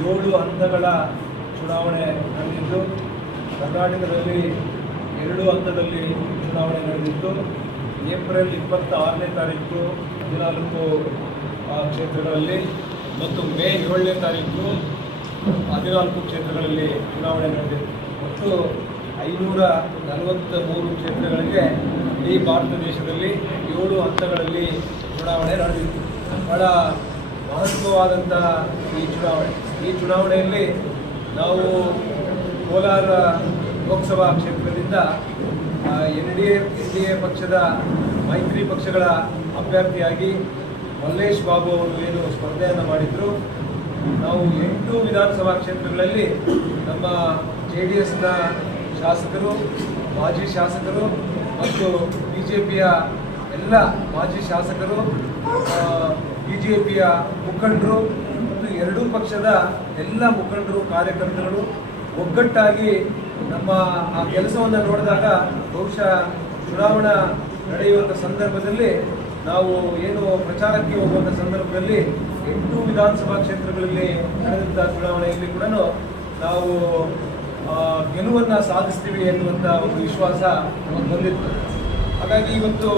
ಎರಡು ಹಂತಗಳ ಚುನಾವಣೆ ನಡೆದಿತ್ತು. ಕರ್ನಾಟಕದಲ್ಲಿ ಎರಡು ಹಂತದಲ್ಲಿ ಚುನಾವಣೆ ನಡೆದಿತ್ತು. ಏಪ್ರಿಲ್ ಇಪ್ಪತ್ತಾರನೇ ತಾರೀಕು ಹದಿನಾಲ್ಕು ಕ್ಷೇತ್ರಗಳಲ್ಲಿ ಮತ್ತು ಮೇ ಏಳನೇ ತಾರೀಕು ಹದಿನಾಲ್ಕು ಕ್ಷೇತ್ರಗಳಲ್ಲಿ ಚುನಾವಣೆ ನಡೆದಿತ್ತು. ಮತ್ತು ಐನೂರ ನಲವತ್ತ ಮೂರು ಕ್ಷೇತ್ರಗಳಿಗೆ ಇಡೀ ಭಾರತ ದೇಶದಲ್ಲಿ ಏಳು ಹಂತಗಳಲ್ಲಿ ಚುನಾವಣೆ ನಡೆದಿತ್ತು. ಬಹಳ ಮಹತ್ವವಾದಂತಹ ಈ ಚುನಾವಣೆ. ಈ ಚುನಾವಣೆಯಲ್ಲಿ ನಾವು ಕೋಲಾರ ಲೋಕಸಭಾ ಕ್ಷೇತ್ರದಿಂದ N D N D A ಪಕ್ಷದ ಮೈತ್ರಿ ಪಕ್ಷಗಳ ಅಭ್ಯರ್ಥಿಯಾಗಿ ಮಲ್ಲೇಶ್ ಬಾಬು ಅವರು ಏನು ಸ್ಪರ್ಧೆಯನ್ನು ಮಾಡಿದ್ರು. ನಾವು ಎಂಟು ವಿಧಾನಸಭಾ ಕ್ಷೇತ್ರಗಳಲ್ಲಿ ನಮ್ಮ ಜೆ ಡಿ ಎಸ್ನ ಶಾಸಕರು, ಮಾಜಿ ಶಾಸಕರು ಮತ್ತು ಬಿ ಜೆ ಪಿಯ ಎಲ್ಲ ಮಾಜಿ ಶಾಸಕರು ಬಿ ಜೆ ಪಿಯ ಮುಖಂಡರು ಮತ್ತು ಎರಡೂ ಪಕ್ಷದ ಎಲ್ಲ ಮುಖಂಡರು ಕಾರ್ಯಕರ್ತರು ಒಗ್ಗಟ್ಟಾಗಿ ನಮ್ಮ ಆ ಕೆಲಸವನ್ನು ನೋಡಿದಾಗ ಬಹುಶಃ ಚುನಾವಣಾ ನಡೆಯುವಂಥ ಸಂದರ್ಭದಲ್ಲಿ ನಾವು ಏನು ಪ್ರಚಾರಕ್ಕೆ ಹೋಗುವಂಥ ಸಂದರ್ಭದಲ್ಲಿ ಎಂಟು ವಿಧಾನಸಭಾ ಕ್ಷೇತ್ರಗಳಲ್ಲಿ ನಡೆದಂಥ ಚುನಾವಣೆಯಲ್ಲಿ ಕೂಡ ನಾವು ಗೆಲುವನ್ನು ಸಾಧಿಸ್ತೀವಿ ಎನ್ನುವಂಥ ಒಂದು ವಿಶ್ವಾಸ ನಮಗೆ ಬಂದಿತ್ತು. ಹಾಗಾಗಿ ಇವತ್ತು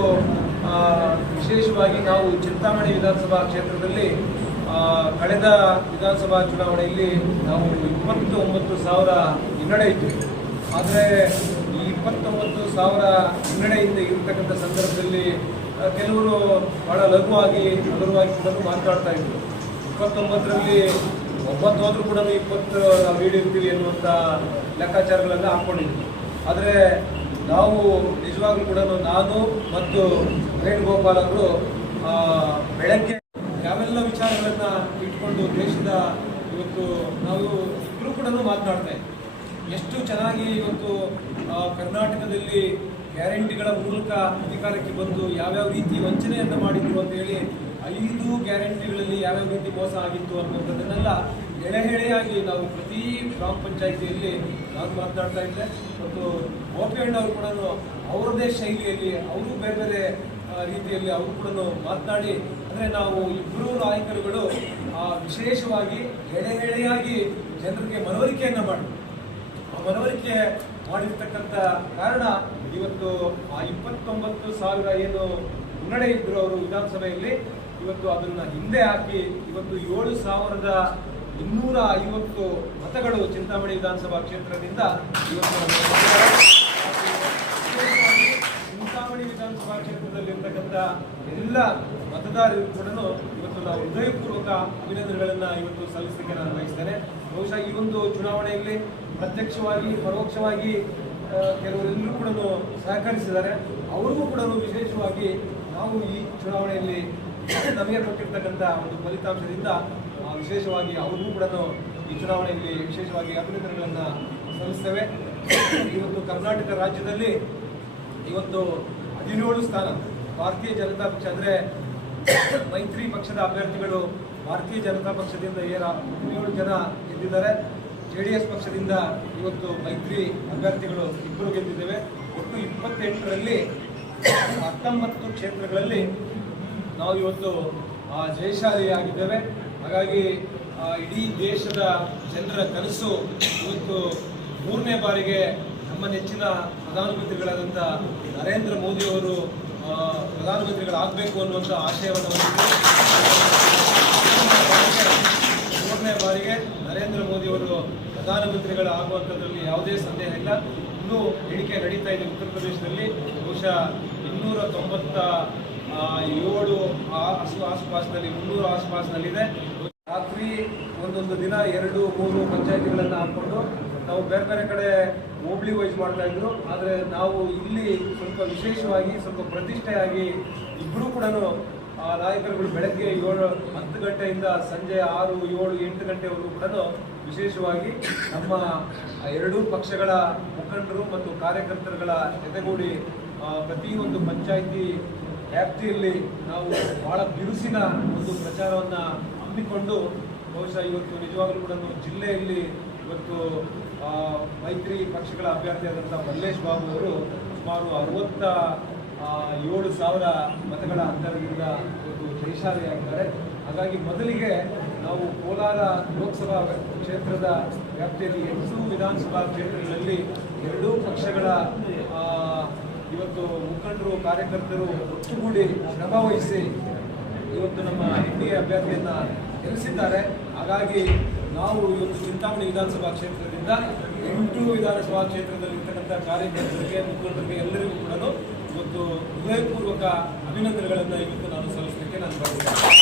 ವಿಶೇಷವಾಗಿ ನಾವು ಚಿಂತಾಮಣಿ ವಿಧಾನಸಭಾ ಕ್ಷೇತ್ರದಲ್ಲಿ ಕಳೆದ ವಿಧಾನಸಭಾ ಚುನಾವಣೆಯಲ್ಲಿ ನಾವು ಇಪ್ಪತ್ತು ಒಂಬತ್ತು ಸಾವಿರ ಹಿನ್ನಡೆ ಇದ್ವಿ. ಆದರೆ ಈ ಇಪ್ಪತ್ತೊಂಬತ್ತು ಸಾವಿರ ಹಿನ್ನಡೆಯಿಂದ ಇರತಕ್ಕಂಥ ಸಂದರ್ಭದಲ್ಲಿ ಕೆಲವರು ಬಹಳ ಲಘುವಾಗಿ, ಹಗುರವಾಗಿ ಕೂಡ ಮಾತಾಡ್ತಾ ಇದ್ರು. ಇಪ್ಪತ್ತೊಂಬತ್ತರಲ್ಲಿ ಒಂಬತ್ತು ಹೋದ್ರೂ ಕೂಡ ಇಪ್ಪತ್ತು, ನಾವು ಈಡಿರ್ತೀವಿ ಎನ್ನುವಂಥ ಲೆಕ್ಕಾಚಾರಗಳನ್ನು ಹಾಕ್ಕೊಂಡಿದ್ವಿ ಆದರೆ ನಾವು ನಿಜವಾಗ್ಲೂ ಕೂಡ ನಾನು ಮತ್ತು ವೇಣುಗೋಪಾಲ್ ಅವರು ಬೆಳಗ್ಗೆ ಯಾವೆಲ್ಲ ವಿಚಾರಗಳನ್ನ ಇಟ್ಕೊಂಡು ದೇಶದ ಇವತ್ತು ನಾವು ಇಬ್ಬರು ಕೂಡ ಮಾತನಾಡ್ತಾ ಎಷ್ಟು ಚೆನ್ನಾಗಿ ಇವತ್ತು ಕರ್ನಾಟಕದಲ್ಲಿ ಗ್ಯಾರಂಟಿಗಳ ಮೂಲಕ ಅಧಿಕಾರಕ್ಕೆ ಬಂದು ಯಾವ್ಯಾವ ರೀತಿ ವಂಚನೆಯನ್ನು ಮಾಡಿದ್ರು ಅಂತ ಹೇಳಿ, ಐದು ಗ್ಯಾರಂಟಿಗಳಲ್ಲಿ ಯಾವ್ಯಾವ ರೀತಿ ಮೋಸ ಆಗಿತ್ತು ಅನ್ನುವಂಥದ್ದನ್ನೆಲ್ಲ ಎಳೆ ಎಳೆಯಾಗಿ ನಾವು ಪ್ರತಿ ಗ್ರಾಮ ಪಂಚಾಯಿತಿಯಲ್ಲಿ ನಾನು ಮಾತನಾಡ್ತಾ ಇದ್ದೆ. ಮತ್ತು ಗೋಪಿಯಣ್ಣ ಅವರು ಕೂಡ ಅವರದೇ ಶೈಲಿಯಲ್ಲಿ, ಅವರು ಬೇರೆ ಬೇರೆ ರೀತಿಯಲ್ಲಿ ಅವರು ಕೂಡ ಮಾತನಾಡಿ, ಅಂದರೆ ನಾವು ಇಬ್ಬರೂ ನಾಯಕರುಗಳು ವಿಶೇಷವಾಗಿ ಎಳೆ ಎಳೆಯಾಗಿ ಜನರಿಗೆ ಮನವರಿಕೆಯನ್ನು ಮಾಡಿ, ಆ ಮನವರಿಕೆ ಮಾಡಿರ್ತಕ್ಕಂಥ ಕಾರಣ ಇವತ್ತು ಆ ಇಪ್ಪತ್ತೊಂಬತ್ತು ಸಾವಿರ ಏನು ಮುನ್ನಡೆ ಇದ್ದರು ಅವರು ವಿಧಾನಸಭೆಯಲ್ಲಿ, ಇವತ್ತು ಅದನ್ನು ಹಿಂದೆ ಹಾಕಿ, ಇವತ್ತು ಏಳು ಸಾವಿರದ ಇನ್ನೂರ ಐವತ್ತು ಮತಗಳು ಚಿಂತಾಮಣಿ ವಿಧಾನಸಭಾ ಕ್ಷೇತ್ರದಿಂದ ಇವತ್ತು ಚಿಂತಾಮಣಿ ವಿಧಾನಸಭಾ ಕ್ಷೇತ್ರದಲ್ಲಿರ್ತಕ್ಕಂಥ ಎಲ್ಲ ಮತದಾರರು ಕೂಡ ಇವತ್ತು ನಾವು ಹೃದಯಪೂರ್ವಕ ಅಭಿನಂದನೆಗಳನ್ನ ಇವತ್ತು ಸಲ್ಲಿಸಲಿಕ್ಕೆ ನಾನು ಬಯಸ್ತೇನೆ. ಬಹುಶಃ ಈ ಒಂದು ಚುನಾವಣೆಯಲ್ಲಿ ಪ್ರತ್ಯಕ್ಷವಾಗಿ, ಪರೋಕ್ಷವಾಗಿ ಕೆಲವರೆಲ್ಲರೂ ಕೂಡ ಸಹಕರಿಸಿದ್ದಾರೆ. ಅವರಿಗೂ ಕೂಡ ವಿಶೇಷವಾಗಿ ನಾವು ಈ ಚುನಾವಣೆಯಲ್ಲಿ ನಮಗೆ ಕೊಟ್ಟಿರ್ತಕ್ಕಂಥ ಒಂದು ಫಲಿತಾಂಶದಿಂದ ವಿಶೇಷವಾಗಿ ಅವ್ರಿಗೂ ಕೂಡ ಈ ಚುನಾವಣೆಯಲ್ಲಿ ವಿಶೇಷವಾಗಿ ಅಭಿನಂದನೆಗಳನ್ನು ಸಲ್ಲಿಸ್ತೇವೆ. ಇವತ್ತು ಕರ್ನಾಟಕ ರಾಜ್ಯದಲ್ಲಿ ಇವತ್ತು ಹದಿನೇಳು ಸ್ಥಾನ ಭಾರತೀಯ ಜನತಾ ಪಕ್ಷ ಅಂದರೆ ಮೈತ್ರಿ ಪಕ್ಷದ ಅಭ್ಯರ್ಥಿಗಳು ಭಾರತೀಯ ಜನತಾ ಪಕ್ಷದಿಂದ ಏರ ಹದಿನೇಳು ಜನ ಗೆದ್ದಿದ್ದಾರೆ. ಜೆ ಡಿ ಎಸ್ ಪಕ್ಷದಿಂದ ಇವತ್ತು ಮೈತ್ರಿ ಅಭ್ಯರ್ಥಿಗಳು ಇಬ್ಬರು ಗೆದ್ದಿದ್ದೇವೆ. ಒಟ್ಟು ಇಪ್ಪತ್ತೆಂಟರಲ್ಲಿ ಹತ್ತೊಂಬತ್ತು ಕ್ಷೇತ್ರಗಳಲ್ಲಿ ನಾವು ಇವತ್ತು ಆ, ಜಯಶಾಲಿಯಾಗಿದ್ದೇವೆ. ಹಾಗಾಗಿ ಇಡೀ ದೇಶದ ಜನರ ಕನಸು ಇವತ್ತು ಮೂರನೇ ಬಾರಿಗೆ ನಮ್ಮ ನೆಚ್ಚಿನ ಪ್ರಧಾನಮಂತ್ರಿಗಳಾದಂಥ ನರೇಂದ್ರ ಮೋದಿಯವರು ಪ್ರಧಾನಮಂತ್ರಿಗಳಾಗಬೇಕು ಅನ್ನುವಂಥ ಆಶಯವನ್ನು ಮೂರನೇ ಬಾರಿಗೆ ನರೇಂದ್ರ ಮೋದಿಯವರು ಪ್ರಧಾನಮಂತ್ರಿಗಳಾಗುವಂಥದ್ರಲ್ಲಿ ಯಾವುದೇ ಸಂದೇಹ ಇಲ್ಲ. ಇನ್ನೂ ಎಣಿಕೆ ನಡೀತಾ ಇದೆ ಉತ್ತರ ಪ್ರದೇಶದಲ್ಲಿ. ಬಹುಶಃ ಇನ್ನೂರ ತೊಂಬತ್ತ ಏಳು ಆಸು ಆಸುಪಾಸಿನಲ್ಲಿ, ಮುನ್ನೂರು ಆಸುಪಾಸಿನಲ್ಲಿದೆ. ಒಂದೊಂದು ದಿನ ಎರಡು, ಮೂರು ಪಂಚಾಯತಿಗಳನ್ನು ಹಾಕ್ಕೊಂಡು ನಾವು ಬೇರೆ ಬೇರೆ ಕಡೆ ಹೋಬ್ಳಿ ವೈಸ್ ಮಾಡ್ತಾ ಇದ್ರು. ಆದರೆ ನಾವು ಇಲ್ಲಿ ಸ್ವಲ್ಪ ವಿಶೇಷವಾಗಿ, ಸ್ವಲ್ಪ ಪ್ರತಿಷ್ಠೆಯಾಗಿ ಇಬ್ಬರೂ ಕೂಡ ಆ, ನಾಯಕರುಗಳು ಬೆಳಗ್ಗೆ ಏಳು, ಹತ್ತು ಗಂಟೆಯಿಂದ ಸಂಜೆ ಆರು, ಏಳು, ಎಂಟು ಗಂಟೆವರೆಗೂ ಕೂಡ ವಿಶೇಷವಾಗಿ ನಮ್ಮ ಎರಡೂ ಪಕ್ಷಗಳ ಮುಖಂಡರು ಮತ್ತು ಕಾರ್ಯಕರ್ತರುಗಳ ಜೊತೆಗೂಡಿ ಪ್ರತಿಯೊಂದು ಪಂಚಾಯಿತಿ ವ್ಯಾಪ್ತಿಯಲ್ಲಿ ನಾವು ಬಹಳ ಬಿರುಸಿನ ಒಂದು ಪ್ರಚಾರವನ್ನು ಹಮ್ಮಿಕೊಂಡು ಬಹುಶಃ ಇವತ್ತು ನಿಜವಾಗಲೂ ಕೂಡ ಜಿಲ್ಲೆಯಲ್ಲಿ ಇವತ್ತು ಮೈತ್ರಿ ಪಕ್ಷಗಳ ಅಭ್ಯರ್ಥಿಯಾದಂಥ ಮಲ್ಲೇಶ್ ಬಾಬು ಅವರು ಸುಮಾರು ಅರವತ್ತ ಏಳು ಸಾವಿರ ಮತಗಳ ಅಂತರದಿಂದ ಇವತ್ತು ಜಯಶಾಲಿಯಾಗಿದ್ದಾರೆ. ಹಾಗಾಗಿ ಮೊದಲಿಗೆ ನಾವು ಕೋಲಾರ ಲೋಕಸಭಾ ಕ್ಷೇತ್ರದ ವ್ಯಾಪ್ತಿಯಲ್ಲಿ ಎಂಟು ವಿಧಾನಸಭಾ ಕ್ಷೇತ್ರಗಳಲ್ಲಿ ಎರಡೂ ಪಕ್ಷಗಳ ಇವತ್ತು ಮುಖಂಡರು, ಕಾರ್ಯಕರ್ತರು ಒಟ್ಟುಗೂಡಿ ಶ್ರಮ ವಹಿಸಿ ಇವತ್ತು ನಮ್ಮ ಎನ್ ಡಿ ಎ ಅಭ್ಯರ್ಥಿಯನ್ನ ಗೆಲ್ಲಿಸಿದ್ದಾರೆ ಹಾಗಾಗಿ ನಾವು ಇವತ್ತು ಚಿಂತಾಮಣಿ ವಿಧಾನಸಭಾ ಕ್ಷೇತ್ರದಿಂದ ಎಂಟು ವಿಧಾನಸಭಾ ಕ್ಷೇತ್ರದಲ್ಲಿ ಇರ್ತಕ್ಕಂಥ ಕಾರ್ಯಕರ್ತರಿಗೆ, ಮುಖಂಡರಿಗೆ ಎಲ್ಲರಿಗೂ ಕೂಡ ಒಂದು ಹೃದಯಪೂರ್ವಕ ಅಭಿನಂದನೆಗಳನ್ನು ಇವತ್ತು ನಾನು ಸಲ್ಲಿಸಲಿಕ್ಕೆ ನಾನು ಬಯಸ್ತೇನೆ